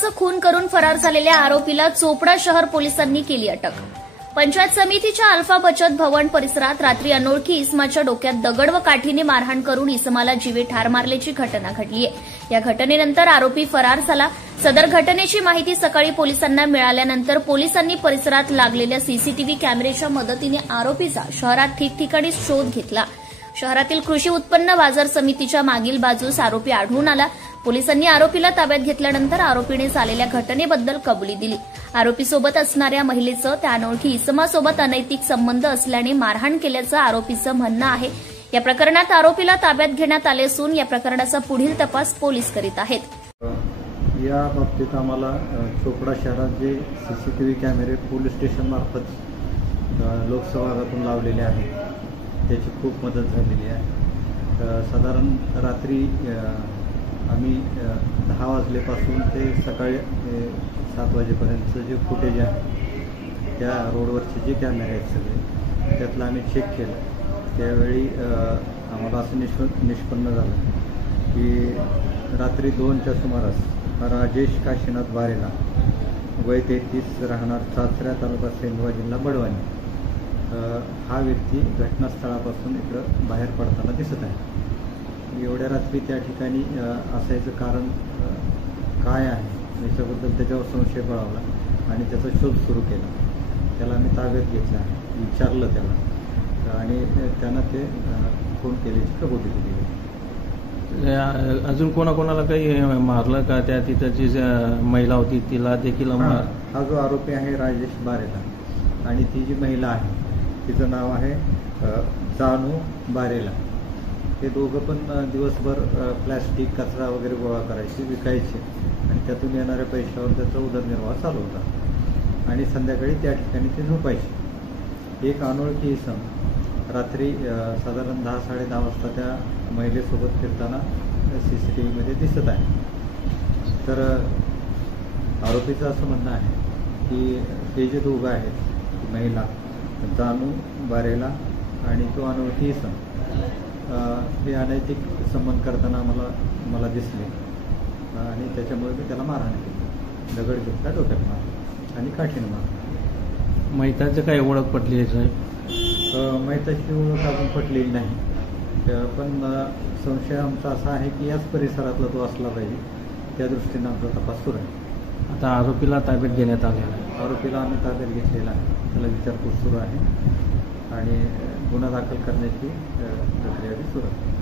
इसमाचं खून करून फरार झालेल्या आरोपीला चोपडा शहर पोलिसांनी केली अटक। पंचायत समितीच्या अल्फा बचत भवन परिसरात रात्री अनोळखी इसमाच्या डोक्यात दगड व काठीने मारहाण करून इसमाला जीवे ठार मारल्याची घटना घडली आहे। या घटनेनंतर आरोपी फरार झाला। सदर घटनेची माहिती सकाळी पोलिसांना मिळाल्यानंतर पोलिसांनी परिसरात लागलेल्या सीसीटीव्ही कॅमेऱ्याच्या मदतीने आरोपीचा शहरात ठिकठिकाणी शोध घेतला। शहरातील कृषी उत्पन्न बाजार समितीच्या मागील बाजूस आरोपी आढळून आला। पोलिसांनी आरोपीला ताब्यात घेतल्यानंतर आरोपीने झालेल्या घटनेबद्दल कबुली दिली। आरोपीसोबत असणाऱ्या महिलेचं त्या अनोळखी इसमासोबत अनैतिक संबंध असल्याने मारहाण केल्याचं आरोपीचं म्हणणं आहे। या प्रकरणात आरोपीला ताब्यात घेण्यात आले असून या प्रकरणाचा पुढील तपास पोलीस करीत आहेत। या बाबतीत आम्हाला चोपडा शहरात जे सीसीटीव्ही कॅमेरे पोलीस स्टेशन मार्फत लोकसभा भागातून लावलेले आहेत त्याची खूप मदत झालेली आहे। साधारण रात्री आम्ही 10 वाजल्यापासून ते सकाळी 7 वाजेपर्यंतचं जे फुटेज आहे त्या रोडवरचे जे कॅमेरे आहेत सगळे त्यातलं आम्ही चेक केलं। त्यावेळी आम्हाला असं निष्पन्न झालं की रात्री 2च्या सुमारास राजेश काशीनाथ बारेला वय 33 राहणार चाचऱ्या तालुका सेंधवा जिल्हा बडवानी हा व्यक्ती घटनास्थळापासून इकडं बाहेर पडताना दिसत आहे। एवढ्या रात्री त्या ठिकाणी असायचं कारण काय आहे याच्याबद्दल त्याच्यावर संशय बळावला आणि त्याचा शोध सुरू केला। त्याला आम्ही ताब्यात घेतला, विचारलं त्याला आणि त्यानं ते खून केल्याची कबुली दिली। अजून कोणाकोणाला काही मारलं का? त्या तिथं जी महिला होती तिला देखील हा जो आरोपी आहे राजेश बारेला आणि ती जी महिला आहे तिचं नाव आहे जानू बारेला। हे दोघं पण दिवसभर प्लॅस्टिक कचरा वगैरे गोळा करायचे, विकायचे आणि त्यातून येणाऱ्या पैशावर त्याचा उदरनिर्वाह चालू होता आणि संध्याकाळी त्या ठिकाणी ते झोपायचे। एक अनोळखी इसम रात्री साधारण 10-10:30 वाजता त्या महिलेसोबत फिरताना सीसीटीव्हीमध्ये दिसत आहे। तर आरोपीचं असं म्हणणं आहे की ते जे दोघं आहेत महिला जानू बारेला आणि तो अनोळखी इसम हे अनैतिक संबंध करताना मला दिसले आणि त्याच्यामुळे मी त्याला मारहाण केली। दगड घेतला, डोक्यात मारला आणि काठीनं मारला। मैताचं काही ओळख पटली आहे साहेब? मैताची ओळख अजून पटलेली नाही, पण संशय आमचा असा आहे की याच परिसरातला तो असला पाहिजे, त्या दृष्टीनं आमचा तपास सुरू आहे। आता आरोपीला ताब्यात घेण्यात आलेला आहे? आरोपीला आम्ही ताब्यात घेतलेला आहे, त्याला विचारपूस सुरू आहे आणि गुन्हा दाखल करण्याची प्रक्रिया सुरू आहे।